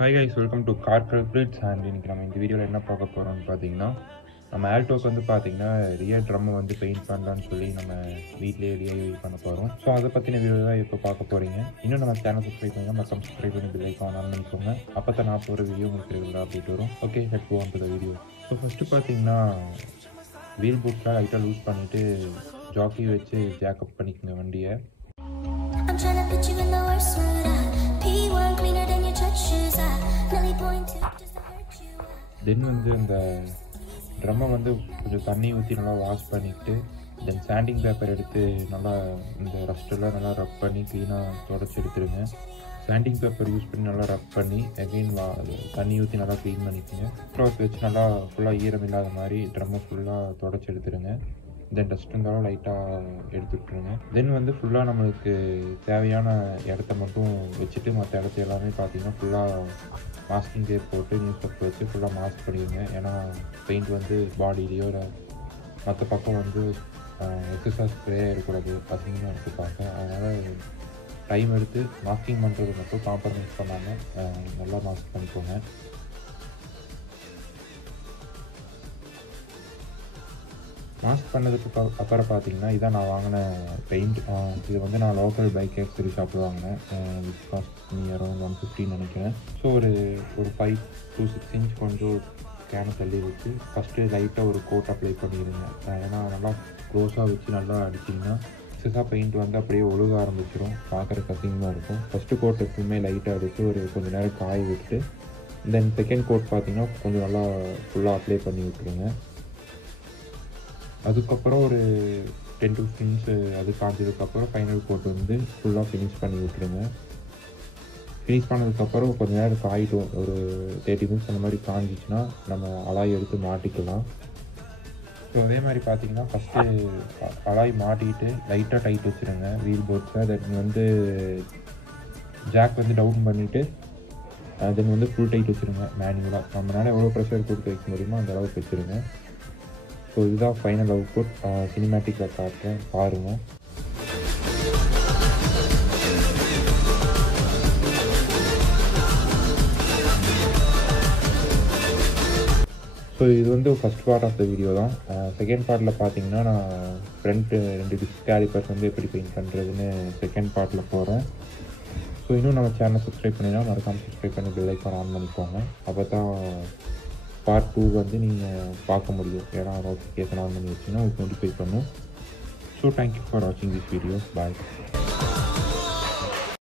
Hi guys, welcome to carculprits and இன்னைக்கு நம்ம இந்த வீடியோல என்ன பார்க்க போறோம்னு பாத்தீங்கன்னா நம்ம ஆல்டோக்கு வந்து பாத்தீங்கன்னா ரியர் ட்ரம் வந்து பெயிண்ட் பண்ணலாம்னு சொல்லி நம்ம வீட்லயே DIY பண்ண போறோம். சோ அத பத்தின வீடியோ தான் இப்ப பார்க்க போறீங்க. இன்னும் நம்ம சேனலை சப்ஸ்கிரைப் பண்ணுங்க, மறக்காம சப்ஸ்கிரைப் பண்ணி பெல் ஐகான் ஆன் பண்ணிக்கோங்க. அப்பதான் நான் போற வீடியோ உங்களுக்கு ரெகுலரா அப்டேட் வரும். Okay, let's go on to the video. So first பாத்தீங்கன்னா வீல் பூட்ல லைட்டா லூஸ் பண்ணிட்டு ஜாக்கி வச்சு ஜாக் அப் பண்ணிக்கங்க வண்டியை. தென் வந்து அந்த ட்ரம்மை வந்து கொஞ்சம் தண்ணி ஊற்றி நல்லா வாஷ் பண்ணிவிட்டு தென் சாண்டிங் பேப்பர் எடுத்து நல்லா இந்த ரஸ்ட்டெல்லாம் நல்லா ரப் பண்ணி க்ளீனாக தொடச்சி எடுத்துருங்க. சாண்டிங் பேப்பர் யூஸ் பண்ணி நல்லா ரப் பண்ணி அகெயின் தண்ணி ஊற்றி நல்லா க்ளீன் பண்ணிக்கோங்க. க்ளாத் வச்சு நல்லா ஃபுல்லாக ஈரம் இல்லாத மாதிரி ட்ரம்மை ஃபுல்லாக தொடச்சி எடுத்துருங்க. தென் டஸ்ட் இருந்தாலும் லைட்டாக எடுத்து விட்டுருங்க. தென் வந்து ஃபுல்லாக நம்மளுக்கு தேவையான இடத்த மட்டும் வச்சுட்டு மற்ற இடத்த எல்லாமே பார்த்தீங்கன்னா ஃபுல்லாக மாஸ்கிங் டேப் போட்டு நியூஸ் பேப்பர் வச்சு ஃபுல்லாக மாஸ்க் பண்ணிடுங்க. ஏன்னா பெயிண்ட் வந்து பாடியிலையோ இல்லை மற்ற பக்கம் வந்து எக்ஸஸாக ஸ்ப்ரே இருக்கக்கூடாது, அசிங்கமாக எடுத்து பார்க்க. அதனால் டைம் எடுத்து மாஸ்கிங் பண்ணுறது மட்டும் காம்ப்ரமைஸ் பண்ணாமல் நல்லா மாஸ்க் பண்ணிக்கோங்க. மாஸ்க் பண்ணதுக்கு அப்புறம் பார்த்தீங்கன்னா இதான் நான் வாங்கின பெயிண்ட். இது வந்து நான் லோக்கல் பைக் ஆக்சரி ஷாப்பில் வாங்கினேன். விச் காஸ்ட் மீ அரௌண்ட் 150 நினைக்கிறேன். ஸோ ஒரு 5 to 6 inch கொஞ்சம் கேனை தள்ளி வச்சு ஃபஸ்ட்டு லைட்டாக ஒரு கோட் அப்ளை பண்ணிடுங்க. ஏன்னா நல்லா க்ளோஸாக வச்சு நல்லா அடிச்சிங்கன்னா எக்ஸஸாக பெயிண்ட் வந்து அப்படியே ஒழுக ஆரம்பிச்சிடும், பார்க்குறக்கு அசிங்கமாக இருக்கும். ஃபஸ்ட்டு கோட் எப்பவுமே லைட்டாக அடித்து ஒரு கொஞ்சம் நேரம் காய விட்டுட்டு தென் செகண்ட் கோட் பார்த்தீங்கன்னா கொஞ்சம் நல்லா ஃபுல்லாக அப்ளை பண்ணி விட்டுருங்க. அதுக்கப்புறம் ஒரு 10 to 15 minutes அது காஞ்சதுக்கப்புறம் ஃபைனல் கோட் வந்து ஃபுல்லாக ஃபினிஷ் பண்ணி விட்டுருங்க. ஃபினிஷ் பண்ணதுக்கப்புறம் கொஞ்சம் நேரம் காயிட்டும், ஒரு 30 minutes அந்த மாதிரி காஞ்சிச்சுன்னா நம்ம அலாய் எடுத்து மாட்டிக்கலாம். ஸோ அதே மாதிரி பார்த்தீங்கன்னா ஃபஸ்ட்டு அலாய் மாட்டிக்கிட்டு லைட்டாக டைட் வச்சுருங்க வீல் போர்ட்ஸை. தென் வந்து ஜாக் வந்து டவுன் பண்ணிவிட்டு தென் வந்து ஃபுல் டைட் வச்சுருங்க மேனுவலாக. நம்மளால் எவ்வளோ ப்ரெஷர் கொடுத்து வைக்க முடியுமோ அந்த அளவுக்கு வச்சுருங்க. ஸோ இதுதான் ஃபைனல் அவுட்புட். சினிமேட்டிக்கில் காட்டுறேன், பாருங்கள். ஸோ இது வந்து first part of the video தான். செகண்ட் பார்ட்டில் பார்த்தீங்கன்னா நான் ஃப்ரண்ட்டு 2 டிஸ்க் கேலிப்பர்ஸ் வந்து எப்படி பெயிண்ட் பண்ணுறதுன்னு செகண்ட் பார்ட்டில் போகிறேன். ஸோ இன்னும் நம்ம சேனலை சப்ஸ்கிரைப் பண்ணினா மறக்காமல் சப்ஸ்கிரைப் பண்ணி பெல் ஐகான் ஆன் பண்ணிக்கோங்க. அப்போ தான் பார்ட் 2 வந்து நீங்கள் பார்க்க முடியும். ஏன்னா நோட்டிஃபிகேஷன் ஆன் பண்ணி வச்சுன்னா உங்களுக்கு நோட்டிஃபை பண்ணும். ஸோ தேங்க்யூ ஃபார் வாட்சிங் திஸ் வீடியோ. பாய்.